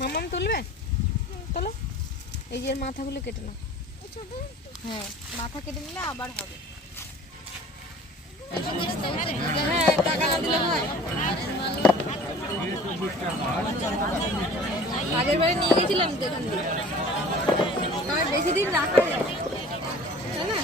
মামাম তুলবে? তোলো। এই যে মাথাগুলো কেটে নাও। হ্যাঁ মাথা কেটে নিলে আবার হবে। হ্যাঁ টাকা আগের বারে নিয়ে গেছিলাম তো বেশি দিন রাখা যায়। তাই না?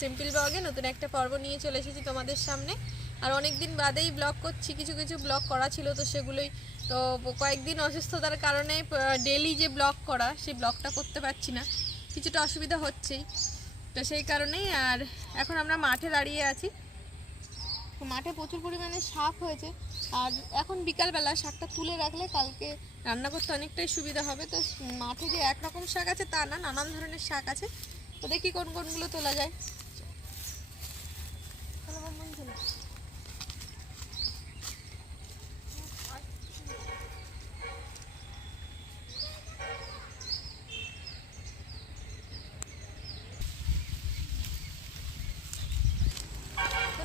সিম্পল ব্লগে নতুন একটা পর্ব নিয়ে চলে এসেছি তোমাদের সামনে। আর অনেক দিন বাদেই ব্লগ করছি, কিছু কিছু ব্লগ করা ছিল তো সেগুলোই। তো কয়েকদিন অসুস্থতার কারণে ডেলি যে ব্লগ করা, সেই ব্লগটা করতে পারছি না। কিছুটা অসুবিধা হচ্ছেই। তো সেই কারণেই আর এখন আমরা মাঠে দাঁড়িয়ে আছি। মাঠে প্রচুর পরিমাণে শাক হয়েছে। আর এখন বিকালবেলা শাকটা তুলে রাখলে কালকে রান্না করতে অনেকটাই সুবিধা হবে। তো মাঠে যে একরকম শাক আছে, তা না, নানান ধরনের শাক আছে। তো দেখি কোন কোনগুলো তোলা যায়।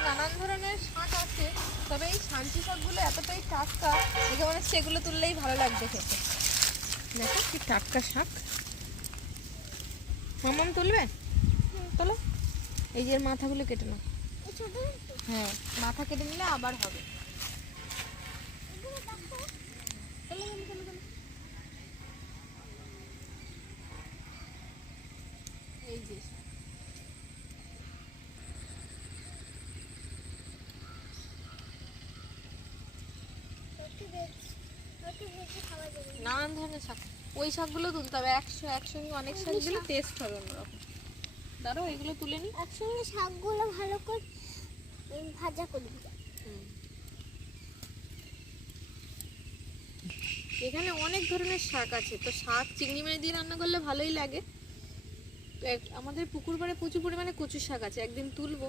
নানান ধরনের শাক আছে তবে এই সাঞ্চি শাকগুলো এতটাই টাটকা দেখে মনে এগুলো তুললেই ভালো লাগবে খেতে। দেখো কি টাটকা শাক। মামাম তুলবে? তোলো। এই যে মাথাগুলো কেটে নাও। হ্যাঁ মাথা কেটে নিলে আবার হবে। এই যে। নানান ধরনের শাক। ওই শাকগুলো তুলতে হবে। একশো একসঙ্গে অনেক শাক দিলে টেস্ট হবে অন্যরকম। দাঁড়াও এগুলো তুলে নি। একসঙ্গে শাকগুলো ভালো করে ভাজা করবি এখানে অনেক ধরনের শাক আছে। তো শাক চিংড়ি মাছ দিয়ে রান্না করলে ভালোই লাগে। তো আমাদের পুকুর পাড়ে প্রচুর পরিমাণে কচুর শাক আছে একদিন তুলবো।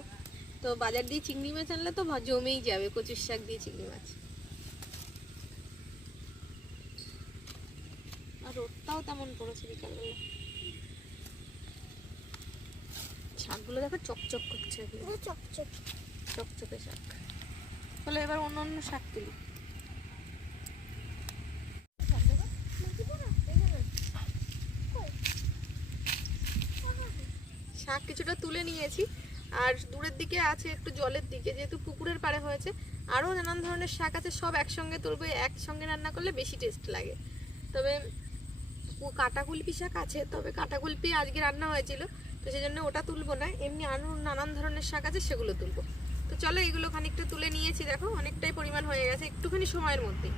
তো বাজার দিয়ে চিংড়ি মাছ আনলে তো জমেই যাবে কচুর শাক দিয়ে চিংড়ি মাছ। আর রোদটাও তেমন পড়েছে বিকালবেলা। শাকগুলো দেখো চকচক করছে। চকচক। চকচকে শাক। তাহলে এবার অন্য অন্য শাক তুলি শাক কিছুটা তুলে নিয়েছি, আর দূরের দিকে আছে একটু জলের দিকে, যেহেতু পুকুরের পাড়ে হয়েছে, আরও নানান ধরনের শাক আছে, সব একসঙ্গে তুলবো, একসঙ্গে রান্না করলে বেশি টেস্ট লাগে। তবে কাটাকুলপি শাক আছে, তবে কাটাকুলপি আজকে রান্না হয়েছিল, তো সেই জন্য ওটা তুলবো না, এমনি আরও নানান ধরনের শাক আছে, সেগুলো তুলবো। তো চলো এগুলো খানিকটা তুলে নিয়েছি, দেখো অনেকটাই পরিমাণ হয়ে গেছে, একটুখানি সময়ের বেশি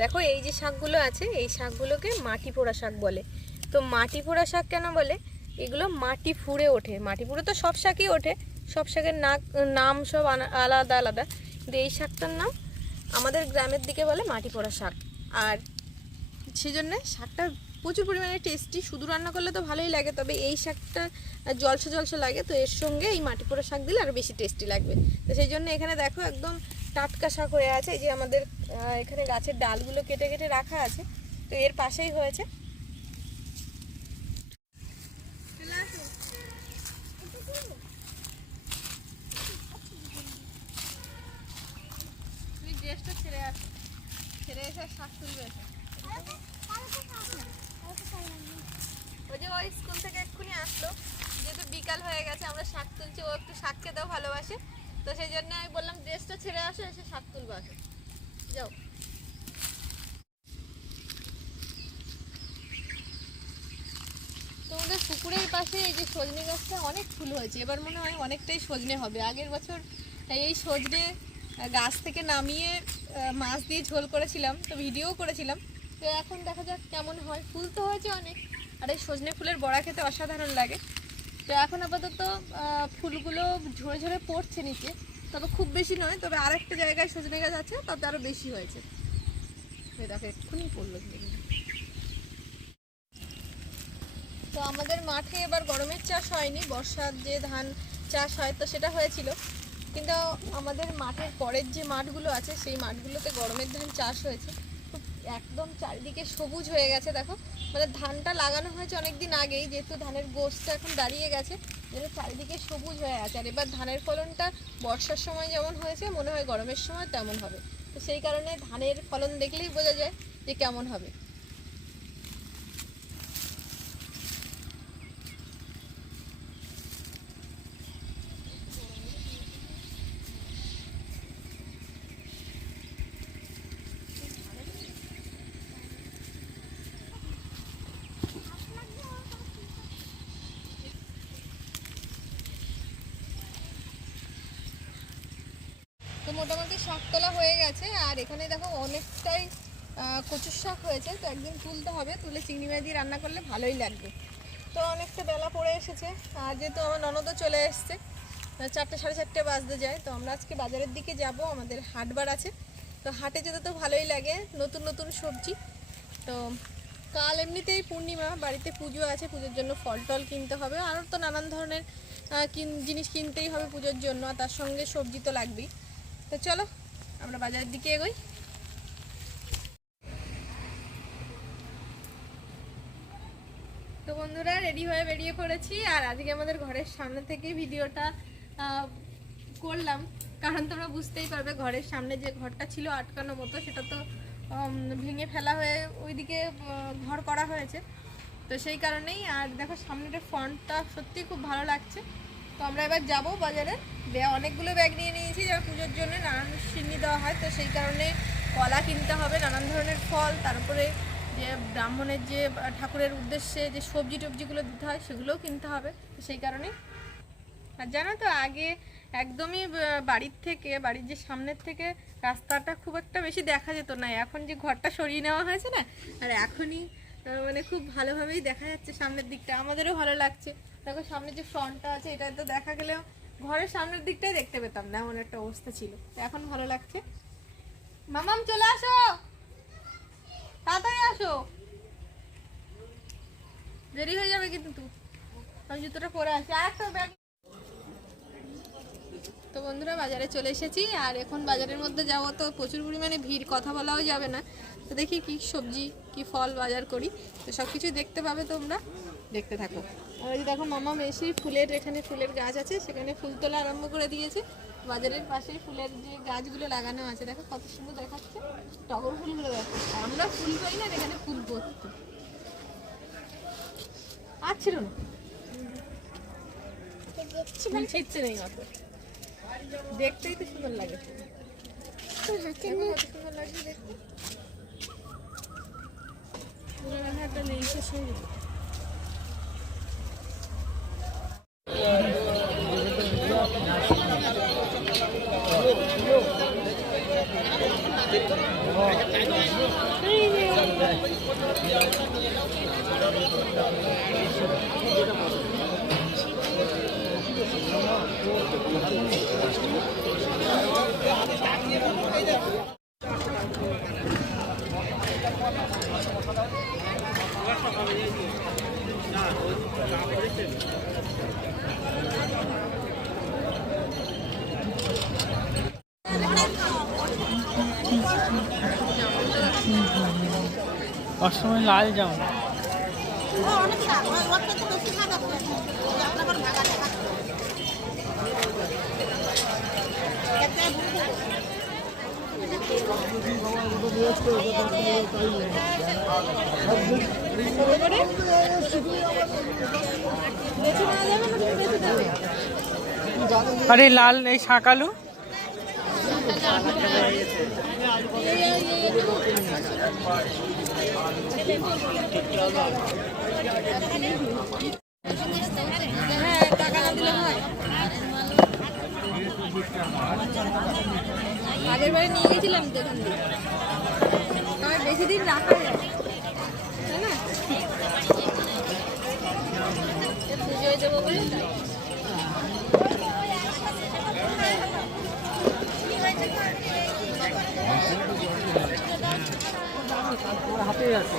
দেখো এই যে শাকগুলো আছে, এই শাকগুলোকে মাটি পোড়া শাক বলে। তো মাটি পোড়া শাক কেন বলে? এগুলো মাটি ফুঁড়ে ওঠে। মাটি ফুঁড়ে তো সব শাকই ওঠে, সব শাকের নাক, নাম সব আলাদা আলাদা। কিন্তু এই শাকটার নাম আমাদের গ্রামের দিকে বলে মাটি পোড়া শাক। আর সেই জন্যে শাকটা প্রচুর পরিমাণে টেস্টি শুধু রান্না করলে তো ভালোই লাগে, তবে এই শাকটা জলসা জলসা লাগে, তো এর সঙ্গে এই মাটি পোড়া শাক দিলে আরও বেশি টেস্টি লাগবে। তো সেই জন্য এখানে দেখো একদম টাটকা শাক হয়ে আছে, এই যে আমাদের এখানে গাছের ডালগুলো কেটে কেটে রাখা আছে, তো এর পাশেই হয়েছে তুই ড্রেসটা ছেড়ে আস ছেড়ে এসে শাক তুলবে এসে। ওই যে ওই স্কুল থেকে এক্ষুনি আসলো যেহেতু বিকাল হয়ে গেছে আমরা শাক তুলছি ও একটু শাক খেতেও ভালোবাসে তো সেই জন্য আমি বললাম ড্রেসটা ছেড়ে আসো এসে শাক তুলবো আসো যাও তোমাদের পুকুরের পাশে এই যে সজনে গাছটা অনেক ফুল হয়েছে। এবার মনে হয় অনেকটাই সজনে হবে। আগের বছর এই সজনে গাছ থেকে নামিয়ে মাছ দিয়ে ঝোল করেছিলাম, তো ভিডিও করেছিলাম। তো এখন দেখা যাক কেমন হয়। ফুল তো হয়েছে অনেক, আর এই সজনে ফুলের বড়া খেতে অসাধারণ লাগে। তো এখন আপাতত ফুলগুলো ঝরে ঝরে পড়ছে নিচে, তবে খুব বেশি নয়, তবে আরেকটা জায়গায় সজনে গাছ আছে, তাতে আরও বেশি হয়েছে। দেখো, এক্ষুনি পড়ল দেখি তো আমাদের মাঠে এবার গরমের চাষ হয়নি, বর্ষার যে ধান চাষ হয় তো সেটা হয়েছিল। কিন্তু আমাদের মাঠের পরের যে মাঠগুলো আছে, সেই মাঠগুলোতে গরমের ধান চাষ হয়েছে। একদম চারিদিকে সবুজ হয়ে গেছে, দেখো। মানে ধানটা লাগানো হয়েছে অনেক দিন আগেই, যেহেতু ধানের গোছটা এখন দাঁড়িয়ে গেছে, যেন চারিদিকে সবুজ হয়ে আছে। আর এবার ধানের ফলনটা বর্ষার সময় যেমন হয়েছে, মনে হয় গরমের সময় তেমন হবে। তো সেই কারণে ধানের ফলন দেখলেই বোঝা যায় যে কেমন হবে। মোটামুটি শাক তোলা হয়ে গেছে, আর এখানে দেখো অনেকটাই কচুর শাক হয়েছে, তো একদিন তুলতে হবে, তুলে চিংড়ি মাছ দিয়ে রান্না করলে ভালোই লাগবে। তো অনেকটা বেলা পড়ে এসেছে, আর যেহেতু আমার ননদও চলে এসছে চারটে সাড়ে চারটে বাজতে যায়, তো আমরা আজকে বাজারের দিকে যাব, আমাদের হাটবার আছে। তো হাটে যেতে তো ভালোই লাগে, নতুন নতুন সবজি। তো কাল এমনিতেই পূর্ণিমা, বাড়িতে পুজো আছে, পুজোর জন্য ফল টল কিনতে হবে, আরও তো নানান ধরনের জিনিস কিনতেই হবে পুজোর জন্য, আর তার সঙ্গে সবজি তো লাগবেই। তো চলো, আমরা বাজারের দিকে এগোই। তো বন্ধুরা রেডি হয়ে বেরিয়ে পড়েছি, আর আজকে আমাদের ঘরের সামনে থেকে ভিডিওটা করলাম। কারণ তোমরা বুঝতেই পারবে, ঘরের সামনে যে ঘরটা ছিল আটকানো মতো, সেটা তো ভেঙে ফেলা হয়ে ওইদিকে ঘর করা হয়েছে। তো সেই কারণেই, আর দেখো সামনেটা ফ্রন্টটা সত্যি খুব ভালো লাগছে। তো আমরা এবার যাব বাজারে। অনেকগুলো ব্যাগ নিয়ে নিয়েছি, যারা পুজোর জন্য নানান সিন্নি দেওয়া হয়। তো সেই কারণে কলা কিনতে হবে, নানান ধরনের ফল। তারপরে যে ব্রাহ্মণের যে ঠাকুরের উদ্দেশ্যে যে সবজি টবজিগুলো দিতে হয়, সেগুলোও কিনতে হবে। তো সেই কারণে আর জানো তো, আগে একদমই বাড়ির থেকে, বাড়ির যে সামনের থেকে রাস্তাটা খুব একটা বেশি দেখা যেত না। এখন যে ঘরটা সরিয়ে নেওয়া হয়েছে না, আর এখনই মানে খুব ভালোভাবেই দেখা যাচ্ছে সামনের দিকটা। আমাদেরও ভালো লাগছে। দেখো, সামনে যে ফ্রন্টটা আছে, এটা তো দেখা গেলেও ঘরের সামনের দিকটাই দেখতে পেতাম না, এমন একটা অবস্থা ছিল। তো এখন ভালো লাগছে। মামাম, চলে আসো! তাড়াতাড়ি আসো! দেরি হয়ে যাবে কিন্তু আমি জুতোটা পরে আসি। আর একটা ব্যাগ। তো বন্ধুরা, বাজারে চলে এসেছি। আর এখন বাজারের মধ্যে যাব তো প্রচুর পরিমাণে ভিড়, কথা বলাও যাবে না। তো দেখি কি সবজি কি ফল বাজার করি, তো সব কিছু দেখতে পাবে তোমরা, দেখতে থাকো। আর এই যে দেখো মামা মেশি ফুলের এখানে ফুলের গাছ আছে, সেখানে ফুল তোলা আরম্ভ করে দিয়েছে। বাজারের পাশে ফুলের যে গাছগুলো লাগানো আছে, দেখো কত সুন্দর দেখাচ্ছে। টগর ফুলগুলো দেখো আর আমরা ফুল পাই না, এখানে ফুল ভর্তি আর না। নেই অত দেখতেই তো সুন্দর লাগে। সুন্দর লাগছে দেখতে। পুরো মনে হয় একটা নেই শেষ হয়ে যেত। অসময় লাল জামা। আর লাল এই শাকালু আগের বারে নিয়ে গেছিলাম তো থেকে বেশি দিন রাখা যায়। তাই না? পুজোয় দেবো বলে? হাতে আছে।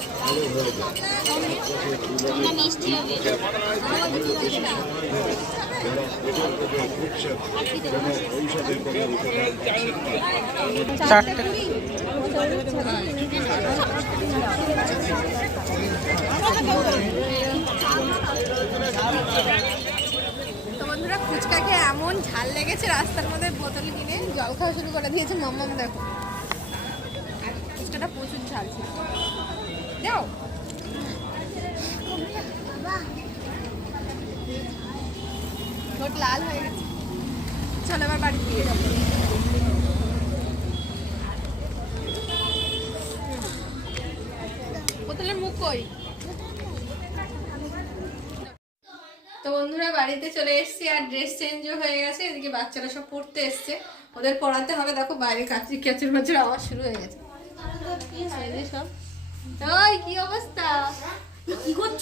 চারটে বন্ধুরা ফুচকাকে এমন ঝাল লেগেছে রাস্তার মধ্যে বোতল কিনে জল খাওয়া শুরু করে দিয়েছে মাম্মাম দেখো। আর ফুচকাটা প্রচুর ঝাল ছিল। যাও ঠোঁট লাল হয়ে গেছে। চলো এবার বাড়ি দিয়ে যাব বোতলের মুখ কই? তো বন্ধুরা বাড়িতে চলে এসেছি আর ড্রেস চেঞ্জও হয়ে গেছে। এদিকে বাচ্চারা সব পড়তে এসছে। ওদের পড়াতে হবে। দেখো বাইরে কাচি কাচুর মাচুর আওয়াজ শুরু হয়ে গেছে। সব। ওই কি অবস্থা? কি করছ?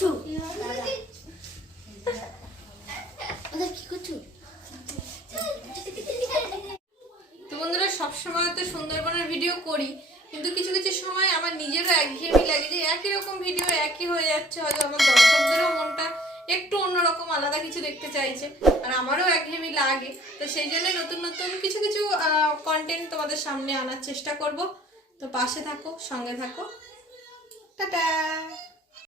কি করছ? তো বন্ধুরা সবসময় তো সুন্দরবনের ভিডিও করি কিন্তু কিছু কিছু সময় আমার নিজেরও একঘেয়েমি লাগে যে একই রকম ভিডিও একই হয়ে যাচ্ছে হয়তো আমার দর্শকদেরও মনটা একটু অন্যরকম আলাদা কিছু দেখতে চাইছে আর আমারও একঘেয়েমি লাগে। তো সেই জন্য নতুন নতুন কিছু কিছু কন্টেন্ট তোমাদের সামনে আনার চেষ্টা করব। তো পাশে থাকো সঙ্গে থাকো। Tadá!